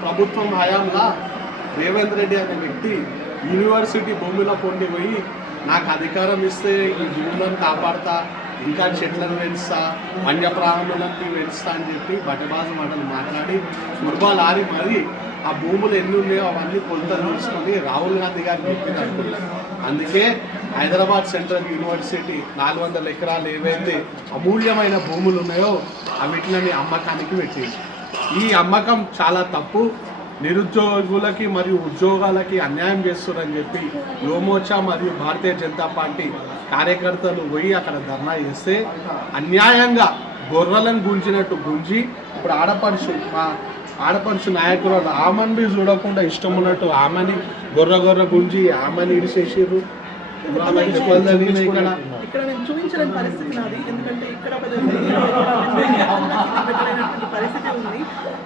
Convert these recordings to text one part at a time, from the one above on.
ప్రభుత్వం హయాంలో రేవంత్ రెడ్డి అనే వ్యక్తి యూనివర్సిటీ భూమిలో పొంది పోయి నాకు అధికారం ఇస్తే ఈ భూములను కాపాడతా ఇంకా చెట్లను పెంచుతా వన్యప్రాణులకి పెంచుతా అని చెప్పి బట్టబాజు మాటలు మాట్లాడి ముర్బాలు ఆరి మరి ఆ భూములు ఎన్ని ఉన్నాయో అవన్నీ కొలతలు తీసుకొని రాహుల్ గాంధీ గారు చెప్పి అందుకే హైదరాబాద్ సెంట్రల్ యూనివర్సిటీ నాలుగు వందల ఎకరాలు ఏవైతే అమూల్యమైన భూములు ఉన్నాయో అవిట్లని అమ్మకానికి పెట్టింది ఈ అమ్మకం చాలా తప్పు. నిరుద్యోగులకి మరియు ఉద్యోగాలకి అన్యాయం చేస్తున్నారని చెప్పి యువమోర్చా మరియు భారతీయ జనతా పార్టీ కార్యకర్తలు పోయి అక్కడ ధర్నా చేస్తే అన్యాయంగా గొర్రెలను గుంజినట్టు గుంజి ఇప్పుడు ఆడపడుచు మా ఆడపడుచు నాయకురాలు ఆమెని చూడకుండా ఇష్టం ఉన్నట్టు ఆమెని గొర్రె గొర్రె గుంజి ఆమెని ఇడిసేసారు ఇక్కడ నేను చూపించలేని పరిస్థితి నాది. ఎందుకంటే ఇక్కడ ఒక పరిస్థితి ఉంది.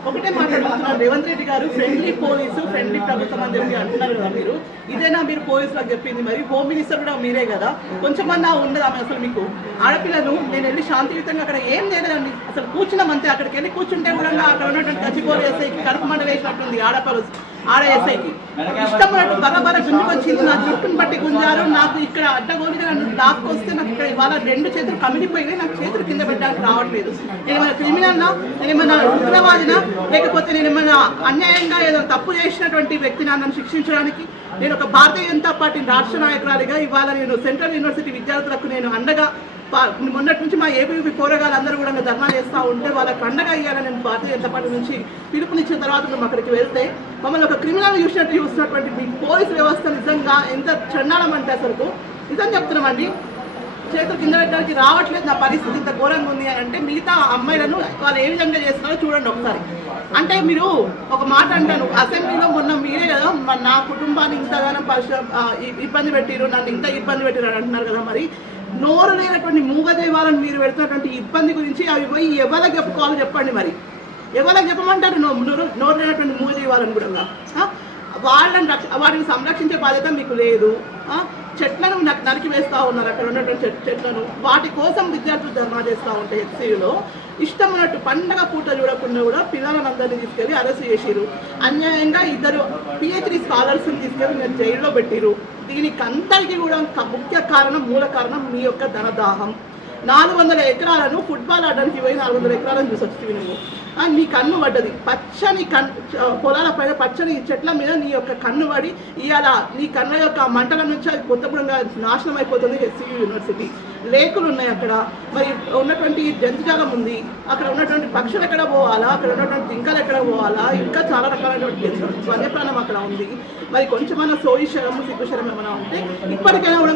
ఒకటే మాట్లాడుతున్నాను. రేవంత్ రెడ్డి గారు ఫ్రెండ్లీ పోలీసు ఫ్రెండ్లీ ప్రభుత్వం అని చెప్పి అంటున్నారు కదా మీరు. ఇదేనా మీరు పోలీసులకు చెప్పింది? మరి హోమ్ మినిస్టర్ కూడా మీరే కదా. కొంచెమన్నా ఉండదు ఆమె అసలు మీకు? ఆడపిల్లను నేను వెళ్ళి శాంతియుతంగా అక్కడ ఏం చేయలేదండి అసలు కూర్చున్నాం అంతే అక్కడికి వెళ్ళి కూర్చుంటే కూడా అక్కడ ఉన్నటువంటి గచ్చిపోలు వేసేకి కడుపు మంట వేసినట్టుంది ఆడపలు ఆడ ఎస్ఐకి ఇష్టపడట్టు ఉన్నట్టు బరబర గుంజుకొచ్చింది నా జుట్టును బట్టి గుంజారు. నాకు ఇక్కడ అడ్డగోలుగా నన్ను దాక్కొస్తే నాకు ఇక్కడ ఇవాళ రెండు చేతులు కమిలిపోయినాయి నాకు చేతులు కింద పెట్టడానికి రావట్లేదు. నేను ఏమైనా క్రిమినల్నా? నేను ఏమైనా ఉగ్రవాదినా? లేకపోతే నేను ఏమైనా అన్యాయంగా ఏదో తప్పు చేసినటువంటి వ్యక్తిని నన్ను శిక్షించడానికి నేను ఒక భారతీయ జనతా పార్టీ రాష్ట్ర నాయకురాలిగా ఇవాళ నేను సెంట్రల్ యూనివర్సిటీ విద్యార్థులకు నేను అండగా మొన్నటి నుంచి మా ఏబీవీ పోరగాళ్ళు అందరూ కూడా ధర్నా చేస్తూ ఉంటే వాళ్ళకి అండగా అయ్యారని నేను భారతీయ జనతా పార్టీ నుంచి పిలుపునిచ్చిన తర్వాత మేము అక్కడికి వెళ్తే మమ్మల్ని ఒక క్రిమినల్ చూసినట్టు చూస్తున్నటువంటి మీ పోలీస్ వ్యవస్థ నిజంగా ఎంత చండాలం అంటే అసలు నిజం చెప్తున్నామండి. చేతులు కింద పెట్టడానికి రావట్లేదు నా పరిస్థితి ఇంత ఘోరంగా ఉంది అని అంటే మిగతా అమ్మాయిలను వాళ్ళు ఏ విధంగా చేస్తున్నారో చూడండి ఒకసారి. అంటే మీరు ఒక మాట అంటాను అసెంబ్లీలో మొన్న మీరే కదా నా కుటుంబాన్ని ఇంతగానో పరిశ్రమ ఇబ్బంది పెట్టిరు నన్ను ఇంత ఇబ్బంది పెట్టిరు అని అంటున్నారు కదా మరి. నోరు లేనటువంటి మూగదైవాలను మీరు పెడుతున్నటువంటి ఇబ్బంది గురించి అవి పోయి ఎవరికి చెప్పుకోవాలో చెప్పండి మరి. ఎవరికి చెప్పమంటారు? నో- నోరు నోరు లేనటువంటి మూగదైవాలను కూడా వాళ్ళని రక్ష వాటిని సంరక్షించే బాధ్యత మీకు లేదు. చెట్లను నరికి వేస్తూ ఉన్నారు. అక్కడ ఉన్నటువంటి చెట్ చెట్లను. వాటి కోసం విద్యార్థులు ధర్నా చేస్తూ ఉంటే హెచ్సియులో ఇష్టం ఉన్నట్టు పండగ పూట చూడకుండా కూడా పిల్లలందరినీ తీసుకెళ్ళి అరెస్ట్ చేసిరు అన్యాయంగా ఇద్దరు పిహెచ్డి స్కాలర్స్ని తీసుకెళ్ళి మీరు జైల్లో పెట్టిరు దీనికి అంతటికి కూడా ముఖ్య కారణం మూల కారణం మీ యొక్క ధనదాహం. నాలుగు వందల ఎకరాలను ఫుట్బాల్ ఆడడానికి పోయి నాలుగు వందల ఎకరాలను చూసి వస్తుంది నువ్వు నీ కన్ను పడ్డది. పచ్చని కన్ పొలాల పైన పచ్చని చెట్ల మీద నీ యొక్క కన్ను పడి ఇవాళ నీ కన్ను యొక్క మంటల నుంచి అది కొత్తపూడంగా నాశనం అయిపోతుంది హెచ్సియూ యూనివర్సిటీ. లేకులు ఉన్నాయి అక్కడ. మరి ఉన్నటువంటి జంతుజాలం ఉంది. అక్కడ ఉన్నటువంటి పక్షులు ఎక్కడ పోవాలా? అక్కడ ఉన్నటువంటి జింకలు ఎక్కడ పోవాలా? ఇంకా చాలా రకాలైనటువంటి వన్యప్రాణం అక్కడ ఉంది. మరి కొంచెమైనా సోయిశరము సిగ్గుశరం ఏమైనా ఉంటే ఇప్పటికైనా కూడా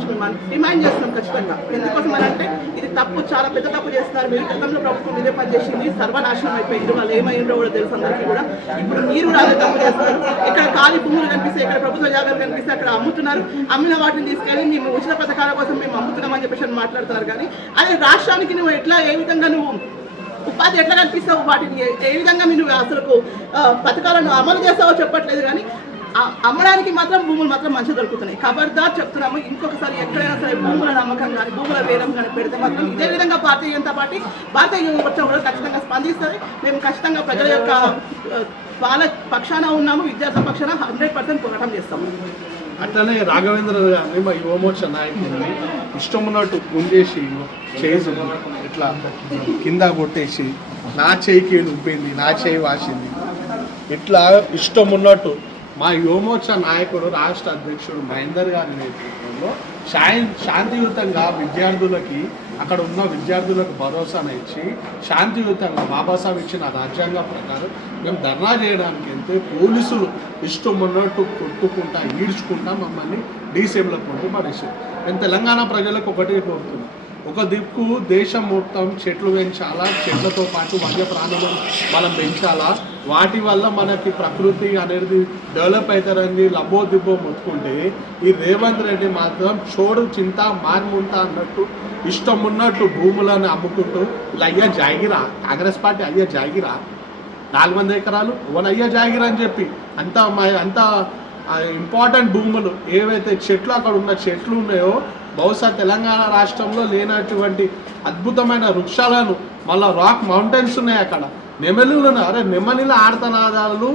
ప్రభుత్వం నుంచి డిమాండ్ చేస్తున్నాం ఖచ్చితంగా. ఎందుకోసం అని అంటే ఇది తప్పు చాలా పెద్ద తప్పు చేస్తున్నారు. మీరు గతంలో ప్రభుత్వం ఇదే పని చేసింది. సర్వనాశనం అయిపోయింది. వాళ్ళు ఏమైందో కూడా తెలుసు అందరికీ కూడా. ఇప్పుడు మీరు కూడా అదే తప్పు చేస్తున్నారు. ఇక్కడ ఖాళీ భూములు కనిపిస్తే ఇక్కడ ప్రభుత్వ జాగాలు కనిపిస్తే అక్కడ అమ్ముతున్నారు. అమ్మిన వాటిని తీసుకెళ్ళి మేము ఉచిత పథకాల కోసం మేము అమ్ముతున్నామని చెప్పేసి అని మాట్లాడుతున్నారు. కానీ అదే రాష్ట్రానికి నువ్వు ఎట్లా ఏ విధంగా నువ్వు ఉపాధి ఎట్లా కల్పిస్తావు? వాటిని ఏ- విధంగా మీరు అసలు పథకాలను అమలు చేస్తావో చెప్పట్లేదు. కానీ అమ్మడానికి మాత్రం భూములు మాత్రం మంచిగా దొరుకుతున్నాయి. ఖబర్దార్ చెప్తున్నాము. ఇంకొకసారి ఎక్కడైనా సరే భూముల నమ్మకం కానీ భూముల వేలం కానీ పెడితే మాత్రం ఇదే విధంగా భారతీయ జనతా పార్టీ భారతీయ యువ మోర్చా కూడా ఖచ్చితంగా స్పందిస్తుంది. మేము ఖచ్చితంగా ప్రజల యొక్క ఆ, వాళ్ళ పక్షాన ఉన్నాము. విద్యార్థి పక్షాన హండ్రెడ్ పర్సెంట్ పోరాటం చేస్తాము. అట్లనే రాఘవేంద్ర గారిని మా యువమోర్చ నాయకుడిని ఇష్టం ఉన్నట్టు గుంజేసి చేసి ఇట్లా కింద కొట్టేసి నా చేయికి ఉబ్బింది నా చేయి వాసింది. ఇట్లా ఇష్టం ఉన్నట్టు మా యువమోర్చ నాయకుడు రాష్ట్ర అధ్యక్షుడు మహేందర్ గారి నేతృత్వంలో శాంతియుతంగా విద్యార్థులకి అక్కడ ఉన్న విద్యార్థులకు భరోసాను ఇచ్చి శాంతియుతంగా బాబాసాహెబ్ ఇచ్చిన రాజ్యాంగం ప్రకారం మేము ధర్నా చేయడానికి వెళ్తే పోలీసులు ఇష్టం ఉన్నట్టు కొట్టుకుంటా ఈడ్చుకుంటా మమ్మల్ని డీసీఎంలో పొంది పడేసారు మేము తెలంగాణ ప్రజలకు ఒకటి కోరుతున్నాం. ఒక దిక్కు దేశం మొత్తం చెట్లు పెంచాలా చెట్లతో పాటు వన్య ప్రాణులను మనం పెంచాలా? వాటి వల్ల మనకి ప్రకృతి అనేది డెవలప్ అవుతారని లబ్బో దిబ్బో మొత్తుకుంటే ఈ రేవంత్ రెడ్డి మాత్రం చోడు చింత మార్ముంట అన్నట్టు ఇష్టం ఉన్నట్టు భూములను అమ్ముకుంటూ ఇలా అయ్యా జాగిరా కాంగ్రెస్ పార్టీ అయ్యా జాగిరా నాలుగు వంద ఎకరాలు వన్ అయ్యా జాగిరా అని చెప్పి అంత మా అంత ఇంపార్టెంట్ భూములు ఏవైతే చెట్లు అక్కడ ఉన్న చెట్లు ఉన్నాయో బహుశా తెలంగాణ రాష్ట్రంలో లేనటువంటి అద్భుతమైన వృక్షాలను మళ్ళీ రాక్ మౌంటైన్స్ ఉన్నాయి అక్కడ. నెమలిలో అరే నెమలిలో ఆడతనాదాలు